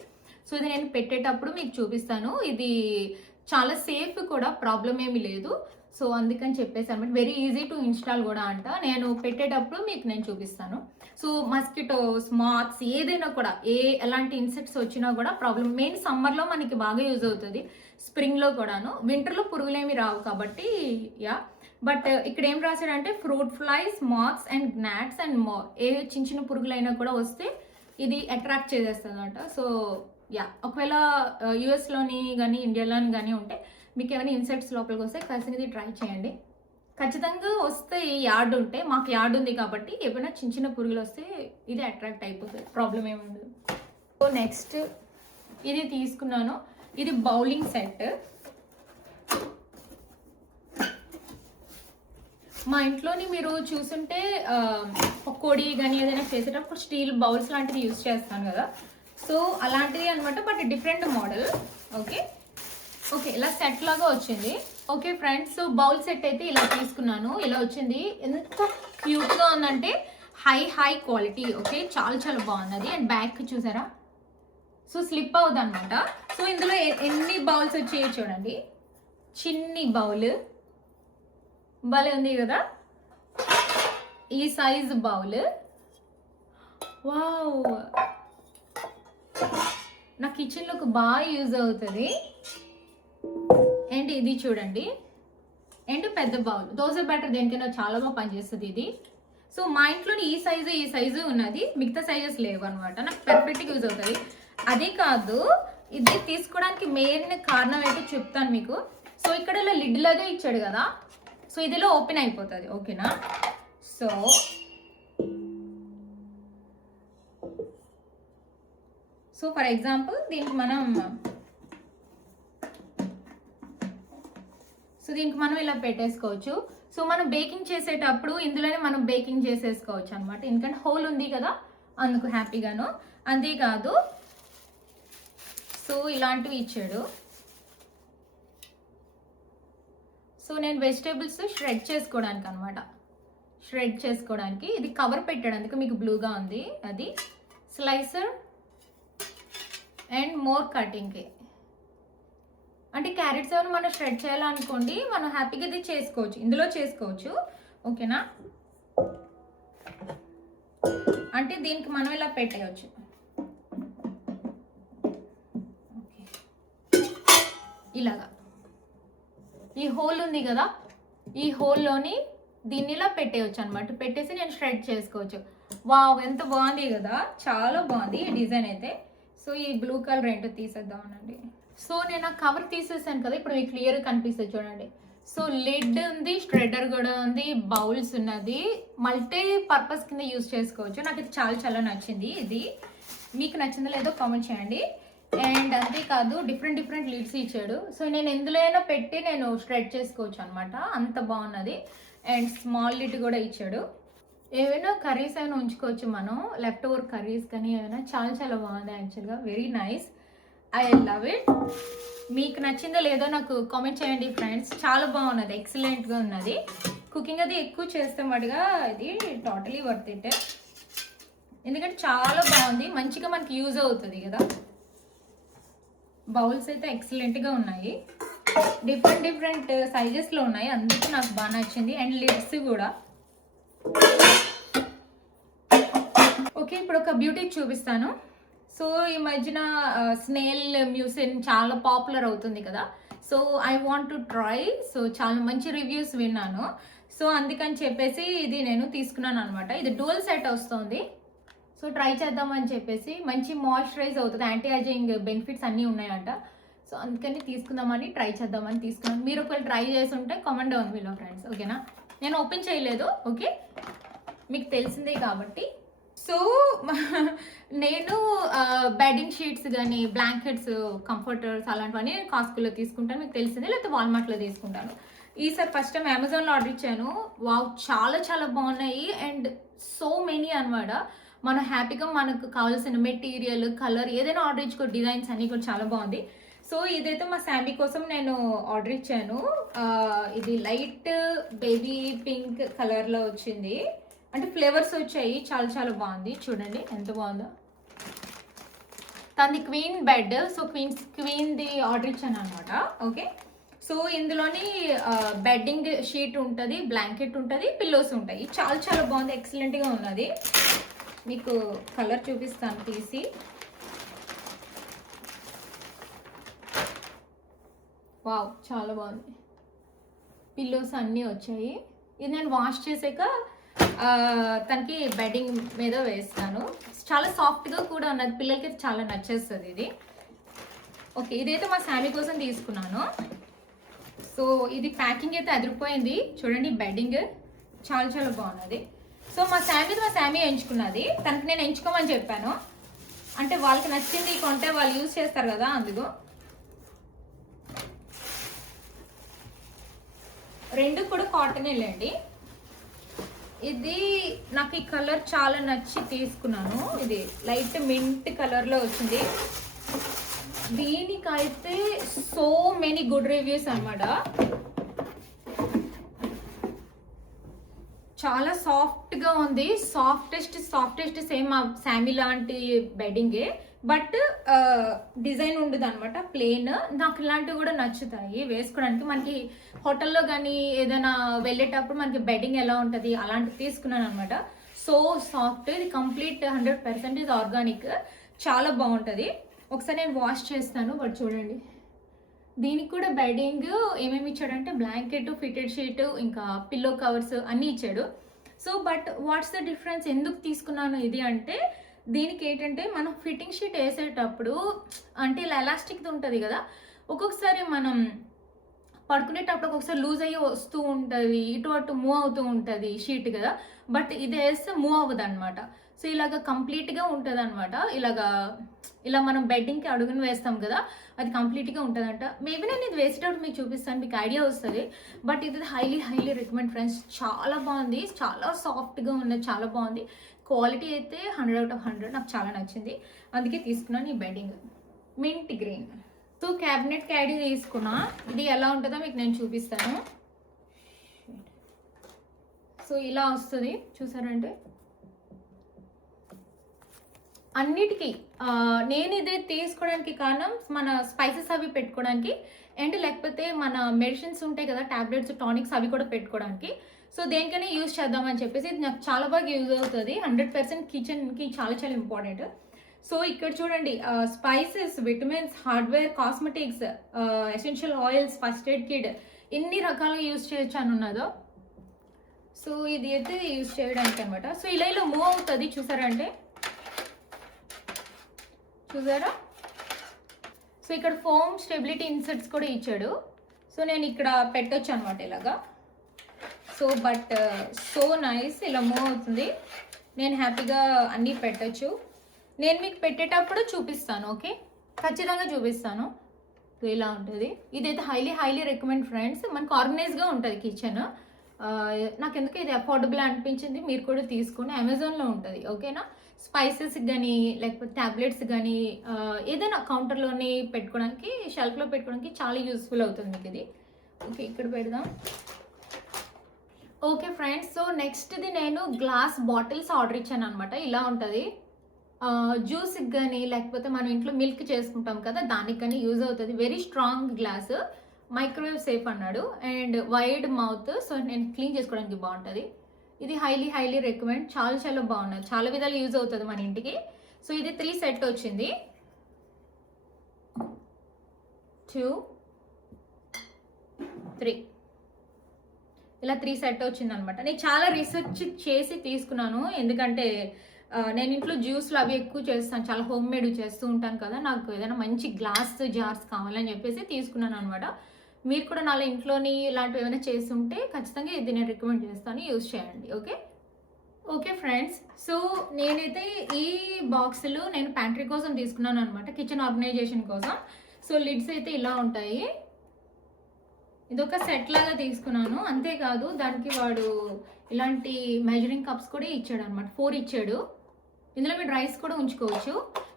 సో ఇది నేను పెట్టేటప్పుడు మీకు చూపిస్తాను. ఇది చాలా సేఫ్ కూడా, ప్రాబ్లం ఏమీ లేదు. సో అందుకని చెప్పేసి అనమాట, వెరీ ఈజీ టు ఇన్స్టాల్ కూడా అంట. నేను పెట్టేటప్పుడు మీకు నేను చూపిస్తాను. సో మస్కిటోస్, మాత్స్ ఏదైనా కూడా, ఎలాంటి ఇన్సెక్ట్స్ వచ్చినా కూడా ప్రాబ్లం. మెయిన్ సమ్మర్లో మనకి బాగా యూజ్ అవుతుంది, స్ప్రింగ్లో కూడాను. వింటర్లో పురుగులేమి రావు కాబట్టి యా. బట్ ఇక్కడ ఏం రాశాడంటే fruit flies, moths and gnats and more. ఏ చిన్న పురుగులైనా కూడా వస్తే ఇది అట్రాక్ట్ చేసేస్తుంది అంట. సో యా, ఒకవేళ యూఎస్లోని కానీ ఇండియాలోని కానీ ఉంటే మీకు ఏమైనా ఇన్సెక్ట్స్ లోపలికి వస్తే ఖచ్చితంగా ఇది ట్రై చేయండి. ఖచ్చితంగా వస్తే యార్డ్ ఉంటే, మాకు యార్డ్ ఉంది కాబట్టి ఏమైనా చిన్న పురుగులు వస్తే ఇది అట్రాక్ట్ అయిపోతుంది, ప్రాబ్లం ఏమి ఉండదు. సో నెక్స్ట్ ఇది తీసుకున్నాను. ఇది బౌలింగ్ సెట్. మా ఇంట్లోని మీరు చూసుంటే పకోడీ కానీ ఏదైనా చేసేటప్పుడు స్టీల్ బౌల్స్ లాంటివి యూజ్ చేస్తాను కదా, సో అలాంటిది అనమాట, but different model. Okay okay, ఇలా సెట్ లాగా వచ్చింది. Okay friends, so bowl set అయితే ఇలా తీసుకున్నాను, ఇలా వచ్చింది. ఎంత క్యూట్గా ఉందంటే హై క్వాలిటీ. ఓకే, చాలా బాగున్నది. అండ్ బ్యాక్ చూసారా, సో స్లిప్ అవుతుంది అనమాట. సో ఇందులో ఎన్ని బౌల్స్ వచ్చాయి చూడండి. చిన్ని బౌల్ భలే ఉంది కదా, ఈ సైజ్ బౌల్. వావ్, నా కిచెన్లోకి బాగా యూజ్ అవుతుంది. అండ్ ఇది చూడండి, అండ్ పెద్ద బౌల్, దోశ బ్యాటర్ దేనికైనా చాలా బాగా పనిచేస్తుంది ఇది. సో మా ఇంట్లోని ఈ సైజు ఉన్నది, మిగతా సైజెస్ లేవు అనమాట. నాకు పర్ఫెక్ట్గా యూజ్ అవుతుంది. అదే కాదు, ఇది తీసుకోవడానికి మెయిన్ కారణం ఏంటో చెప్తాను మీకు. సో ఇక్కడ ఇలా లిడ్ లాగా ఇచ్చాడు కదా, సో ఇదిలో ఓపెన్ అయిపోతుంది. ఓకేనా? సో ఫర్ ఎగ్జాంపుల్ దీనికి మనం ఇలా పెట్టేసుకోవచ్చు. సో మనం బేకింగ్ చేసేటప్పుడు ఇందులోనే మనం బేకింగ్ చేసేసుకోవచ్చు అనమాట, ఎందుకంటే హోల్ ఉంది కదా, అందుకు హ్యాపీగాను. అంతేకాదు, సో ఇలాంటివి ఇచ్చాడు. సో నేను వెజిటేబుల్స్ షెడ్ చేసుకోవడానికి అనమాట, ఇది కవర్ పెట్టాడు, అందుకు మీకు బ్లూగా ఉంది. అది స్లైసర్ అండ్ మోర్ కటింగ్కి, అంటే క్యారెట్స్ ఏమైనా మనం షెడ్ చేయాలనుకోండి, మనం హ్యాపీగా ఇది చేసుకోవచ్చు, ఇందులో చేసుకోవచ్చు. ఓకేనా? అంటే దీనికి మనం ఇలా పెట్టేయచ్చు. ఓకే, ఇలాగా ఈ హోల్ ఉంది కదా, ఈ హోల్లోని దీన్ని ఇలా పెట్టేయచ్చు అనమాట. పెట్టేసి నేను షెడ్ చేసుకోవచ్చు. వావ్, ఎంత బాగుంది కదా, చాలా బాగుంది ఈ డిజైన్ అయితే. సో సో ఈ బ్లూ కలర్ ఏంటో తీసేద్దామనండి. సో నేను ఆ కవర్ తీసేసాను కదా, ఇప్పుడు మీకు క్లియర్గా కనిపిస్తుంది చూడండి. సో లిడ్ ఉంది, స్ట్రెడర్ కూడా ఉంది, బౌల్స్ ఉన్నది, మల్టీ పర్పస్ కింద యూజ్ చేసుకోవచ్చు. నాకు ఇది చాలా చాలా నచ్చింది. ఇది మీకు నచ్చిందో లేదో కామెంట్ చేయండి. అండ్ అంతేకాదు డిఫరెంట్ లిడ్స్ ఇచ్చాడు. సో నేను ఎందులో అయినా పెట్టి నేను స్ట్రెడ్ చేసుకోవచ్చు అనమాట, అంత బాగున్నది. అండ్ స్మాల్ లిడ్ కూడా ఇచ్చాడు. ఏవైనా కర్రీస్ అయినా ఉంచుకోవచ్చు మనం, లెఫ్ట్ ఓవర్ కర్రీస్ కానీ ఏమైనా. చాలా చాలా బాగుంది యాక్చువల్గా, very nice, I love it. మీకు నచ్చిందో లేదో నాకు కామెంట్ చేయండి ఫ్రెండ్స్. చాలా బాగున్నది, ఎక్సలెంట్గా ఉన్నది. కుకింగ్ అది ఎక్కువ చేస్తాం వాటిగా, ఇది టోటలీ వర్త్ ఇట్. ఎందుకంటే చాలా బాగుంది, మంచిగా మనకి యూజ్ అవుతుంది కదా. బౌల్స్ అయితే ఎక్సలెంట్గా ఉన్నాయి, డిఫరెంట్ సైజెస్లో ఉన్నాయి, అందుకే నాకు బాగా నచ్చింది. అండ్ లిడ్స్ కూడా ఓకే. ఇప్పుడు ఒక బ్యూటీ చూపిస్తాను. సో ఈ మధ్యన స్నేల్ మ్యూసిన్ చాలా పాపులర్ అవుతుంది కదా. So I want to try. So చాలా మంచి రివ్యూస్ విన్నాను. సో అందుకని చెప్పేసి ఇది నేను తీసుకున్నాను అనమాట. ఇది డూయల్ సెట్ వస్తుంది. సో ట్రై చేద్దామని చెప్పేసి, మంచి మాయిశ్చరైజ్ అవుతుంది, యాంటీ ఏజింగ్ బెనిఫిట్స్ అన్నీ ఉన్నాయంట. సో అందుకని తీసుకుందామని ట్రై చేద్దామని తీసుకున్నాను. మీరు ఒకవేళ ట్రై చేసి ఉంటే కామెంట్ డౌన్ బిలో ఫ్రెండ్స్, ఓకేనా. నేను ఓపెన్ చేయలేదు, ఓకే, మీకు తెలిసిందే కాబట్టి. సో నేను బెడ్డింగ్ షీట్స్ కానీ బ్లాంకెట్స్, కంఫర్టర్స్ అలాంటివన్నీ నేను కాస్కోలో తీసుకుంటాను, మీకు తెలిసిందే, లేకపోతే వాల్మార్ట్లో తీసుకుంటాను. ఈసారి ఫస్ట్ టైం అమెజాన్లో ఆర్డర్ ఇచ్చాను. వావ్, చాలా చాలా బాగున్నాయి. అండ్ సో మెనీ అనమాట. మనం హ్యాపీగా మనకు కావాల్సిన మెటీరియల్, కలర్ ఏదైనా ఆర్డర్ ఇచ్చుకో, డిజైన్స్ అన్నీ కూడా చాలా బాగుంది. సో ఇదైతే మా శాంబీ కోసం నేను ఆర్డర్ ఇచ్చాను. ఇది లైట్ బేబీ పింక్ కలర్లో వచ్చింది, అంటే ఫ్లేవర్స్ వచ్చాయి, చాలా చాలా బాగుంది. చూడండి ఎంత బాగుందో. తనది క్వీన్ బెడ్. సో క్వీన్ది ఆర్డర్ ఇచ్చాను అనమాట, ఓకే. సో ఇందులోని బెడ్డింగ్ షీట్ ఉంటుంది, బ్లాంకెట్ ఉంటుంది, పిల్లోస్ ఉంటాయి. చాలా చాలా బాగుంది, ఎక్సలెంట్గా ఉన్నది. మీకు కలర్ చూపిస్తాను తీసి. వావ్, చాలా బాగుంది. పిల్లోస్ అన్నీ వచ్చాయి. ఇది నేను వాష్ చేసాక తనకి బెడ్డింగ్ మీద వేస్తాను. చాలా సాఫ్ట్గా కూడా ఉన్నది, పిల్లలకి చాలా నచ్చేస్తుంది ఇది. ఓకే, ఇదైతే మా శారీ కోసం తీసుకున్నాను. సో ఇది ప్యాకింగ్ అయితే అదిరిపోయింది. చూడండి, బెడ్డింగ్ చాలా చాలా బాగున్నది. సో మా శామీ ఎంచుకున్నది, తనకి నేను ఎంచుకోమని చెప్పాను. అంటే వాళ్ళకి నచ్చింది కొంటే వాళ్ళు యూజ్ చేస్తారు కదా, అందుకు. రెండు కూడా కాటన్ వెళ్ళండి. ఇది నాకు ఈ కలర్ చాలా నచ్చి తీసుకున్నాను. ఇది లైట్ మింట్ కలర్లో వచ్చింది. దీనికైతే సో మెనీ గుడ్ రివ్యూస్ అనమాట. చాలా సాఫ్ట్గా ఉంది, సాఫ్టెస్ట్ సేమ్ మా శామీ లాంటి బెడ్డింగే, బట్ డిజైన్ ఉండదు అనమాట, ప్లెయిన్. నాకు ఇలాంటివి కూడా నచ్చుతాయి వేసుకోవడానికి. మనకి హోటల్లో కానీ ఏదైనా వెళ్ళేటప్పుడు మనకి బెడ్డింగ్ ఎలా ఉంటుంది అలాంటివి తీసుకున్నాను అనమాట. సో సాఫ్ట్, ఇది కంప్లీట్ 100% ఆర్గానిక్, చాలా బాగుంటుంది. ఒకసారి నేను వాష్ చేస్తాను, బట్ చూడండి. దీనికి కూడా బెడ్డింగ్ ఏమేమి ఇచ్చాడంటే బ్లాంకెట్, ఫిటెడ్ షీట్, ఇంకా పిల్లో కవర్స్ అన్నీ ఇచ్చాడు. So but what's the difference, ఎందుకు తీసుకున్నాను ఇది అంటే, దీనికి ఏంటంటే మనం ఫిట్టింగ్ షీట్ వేసేటప్పుడు అంటే ఇలా ఎలాస్టిక్ది ఉంటుంది కదా, ఒక్కొక్కసారి మనం పడుకునేటప్పుడు ఒక్కొక్కసారి లూజ్ అయ్యి వస్తూ ఉంటుంది, ఇటు అటు మూవ్ అవుతూ ఉంటుంది షీట్ కదా. బట్ ఇది వేస్తే మూవ్ అవ్వదు అనమాట. సో ఇలాగ కంప్లీట్గా ఉంటుంది అనమాట. ఇలా మనం బెడ్డింగ్కి అడుగుని వేస్తాం కదా, అది కంప్లీట్గా ఉంటుందంట. మేబీ నేను ఇది వేసేటప్పుడు మీకు చూపిస్తాను, మీకు ఐడియా వస్తుంది. బట్ ఇది హైలీ రికమెండ్ ఫ్రెండ్స్. చాలా బాగుంది, చాలా సాఫ్ట్గా ఉన్నది, చాలా బాగుంది. క్వాలిటీ అయితే 100/100 నాకు చాలా నచ్చింది, అందుకే తీసుకున్నాను ఈ bedding. Mint green. So cabinet caddie తీసుకున్నా. ఇది ఎలా ఉంటుందో మీకు నేను చూపిస్తాను. సో ఇలా వస్తుంది, చూసారంటే. అన్నిటికీ నేను ఇదే తీసుకోవడానికి కారణం మన స్పైసెస్ అవి పెట్టుకోవడానికి, అండ్ లేకపోతే మన మెడిసిన్స్ ఉంటాయి కదా, టాబ్లెట్స్, టానిక్స్, అవి కూడా పెట్టుకోవడానికి. సో దేనికైనా యూజ్ చేద్దామని చెప్పేసి ఇది నాకు చాలా బాగా యూజ్ అవుతుంది. 100% కిచెన్కి చాలా చాలా ఇంపార్టెంట్. సో ఇక్కడ చూడండి, spices, vitamins, hardware, cosmetics, essential oils, first aid kit, ఎన్ని రకాలుగా యూజ్ చేయొచ్చు అని ఉన్నదో. సో ఇది అయితే యూజ్ చేయడానికి అనమాట. సో ఇలా మూవ్ అవుతుంది, చూసారంటే. చూసారా? సో ఇక్కడ ఫోమ్ స్టెబిలిటీ ఇన్సర్ట్స్ కూడా ఇచ్చాడు. సో నేను ఇక్కడ పెట్టొచ్చు అనమాట ఇలాగా. సో బట్ సో నైస్, ఇలా మూవ్ అవుతుంది. నేను హ్యాపీగా అన్నీ పెట్టచ్చు. నేను మీకు పెట్టేటప్పుడు చూపిస్తాను, ఓకే? ఖచ్చితంగా చూపిస్తాను. ఇలా ఉంటుంది. ఇదైతే హైలీ రికమెండ్ ఫ్రెండ్స్. మనకు ఆర్గనైజ్గా ఉంటుంది కిచెన్. నాకు ఎందుకు ఇది అఫోర్డబుల్ అనిపించింది. మీరు కూడా తీసుకోండి, అమెజాన్లో ఉంటుంది, ఓకేనా? స్పైసెస్ కానీ లేకపోతే ట్యాబ్లెట్స్ కానీ ఏదైనా కౌంటర్లోని పెట్టుకోవడానికి, షెల్ఫ్లో పెట్టుకోవడానికి చాలా యూస్ఫుల్ అవుతుంది మీకు ఇది. ఓకే, ఇక్కడ పెడదాం. ఓకే ఫ్రెండ్స్, సో నెక్స్ట్ది నేను గ్లాస్ బాటిల్స్ ఆర్డర్ ఇచ్చాను అనమాట. ఇలా ఉంటుంది. జ్యూస్కి కానీ లేకపోతే మనం ఇంట్లో మిల్క్ చేసుకుంటాం కదా, దానికి కానీ యూజ్ అవుతుంది. Very strong glass, microwave safe అన్నాడు, అండ్ వైడ్ మౌత్. సో నేను క్లీన్ చేసుకోవడానికి బాగుంటుంది. ఇది హైలీ రికమెండ్. చాలా బాగున్నది, చాలా విధాలు యూజ్ అవుతుంది మన ఇంటికి. సో ఇది 3 సెట్ వచ్చింది. 2, 3 ఇలా 3 సెట్ వచ్చింది అనమాట. నేను చాలా రీసెర్చ్ చేసి తీసుకున్నాను, ఎందుకంటే నేను ఇంట్లో జ్యూస్లు అవి ఎక్కువ చేస్తాను, చాలా హోమ్ మేడ్ చేస్తూ ఉంటాను కదా. నాకు ఏదైనా మంచి గ్లాస్ జార్స్ కావాలని చెప్పేసి తీసుకున్నాను అనమాట. మీరు కూడా నాలో ఇంట్లోని ఇలాంటివి ఏమైనా చేస్తుంటే ఖచ్చితంగా ఇది నేను రికమెండ్ చేస్తాను, యూజ్ చేయండి, ఓకే? ఓకే ఫ్రెండ్స్, సో నేనైతే ఈ బాక్సులు నేను ప్యాంట్రీ కోసం తీసుకున్నాను అనమాట, కిచెన్ ఆర్గనైజేషన్ కోసం. సో లిడ్స్ అయితే ఇలా ఉంటాయి. ఇదొక సెట్ లాగా తీసుకున్నాను. అంతేకాదు దానికి వాడు ఇలాంటి మెజరింగ్ కప్స్ కూడా ఇచ్చాడు అనమాట. 4 ఇచ్చాడు. ఇందులో మీరు రైస్ కూడా ఉంచుకోవచ్చు.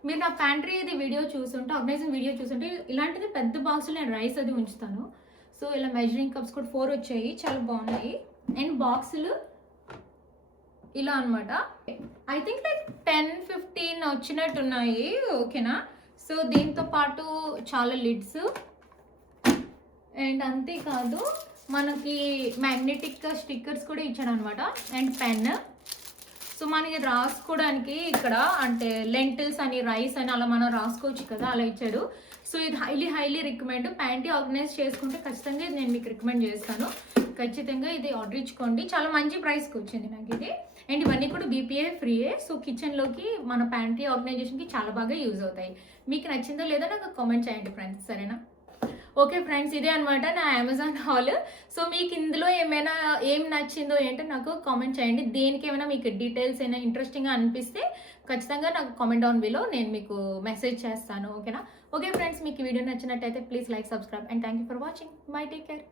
మీరు నా ప్యాంట్రీ ఇది వీడియో చూస్తుంటే, ఆర్గనైజింగ్ వీడియో చూస్తుంటే ఇలాంటిది పెద్ద బాక్స్లో నేను రైస్ అది ఉంచుతాను. సో ఇలా మెజరింగ్ కప్స్ కూడా 4 వచ్చాయి, చాలా బాగున్నాయి. అండ్ బాక్సులు ఇలా అనమాట. ఐ థింక్ లైక్ 10-15 వచ్చినట్టున్నాయి, ఓకేనా? సో దీంతో పాటు చాలా లిడ్స్, అండ్ అంతేకాదు మనకి మ్యాగ్నెటిక్ స్టిక్కర్స్ కూడా ఇచ్చాడు అనమాట, అండ్ పెన్. సో మనకి రాసుకోవడానికి ఇక్కడ అంటే లెంటిల్స్ అని, రైస్ అని అలా మనం రాసుకోవచ్చు కదా, అలా ఇచ్చాడు. సో ఇది హైలీ రికమెండ్. ప్యాంటీ ఆర్గనైజ్ చేసుకుంటే ఖచ్చితంగా ఇది నేను మీకు రికమెండ్ చేస్తాను. ఖచ్చితంగా ఇది ఆర్డర్ ఇచ్చుకోండి. చాలా మంచి ప్రైస్కి వచ్చింది నాకు ఇది. అండ్ ఇవన్నీ కూడా BPA ఫ్రీయే. సో కిచెన్లోకి మన ప్యాంటీ ఆర్గనైజేషన్కి చాలా బాగా యూజ్ అవుతాయి. మీకు నచ్చిందో లేదో నాకు కామెంట్ చేయండి ఫ్రెండ్స్, సరేనా? ఓకే ఫ్రెండ్స్, ఇదే అనమాట నా అమెజాన్ హాల్. సో మీకు ఇందులో ఏమైనా ఏం నచ్చిందో ఏంటో నాకు కామెంట్ చేయండి. దేనికి ఏమైనా మీకు డీటెయిల్స్ అయినా ఇంట్రెస్టింగ్గా అనిపిస్తే ఖచ్చితంగా నాకు కామెంట్ డౌన్ బిలో నేను మీకు మెసేజ్ చేస్తాను, ఓకేనా? ఓకే ఫ్రెండ్స్, మీకు ఈ వీడియో నచ్చినట్టయితే please like, subscribe, and thank you for watching. By, take care.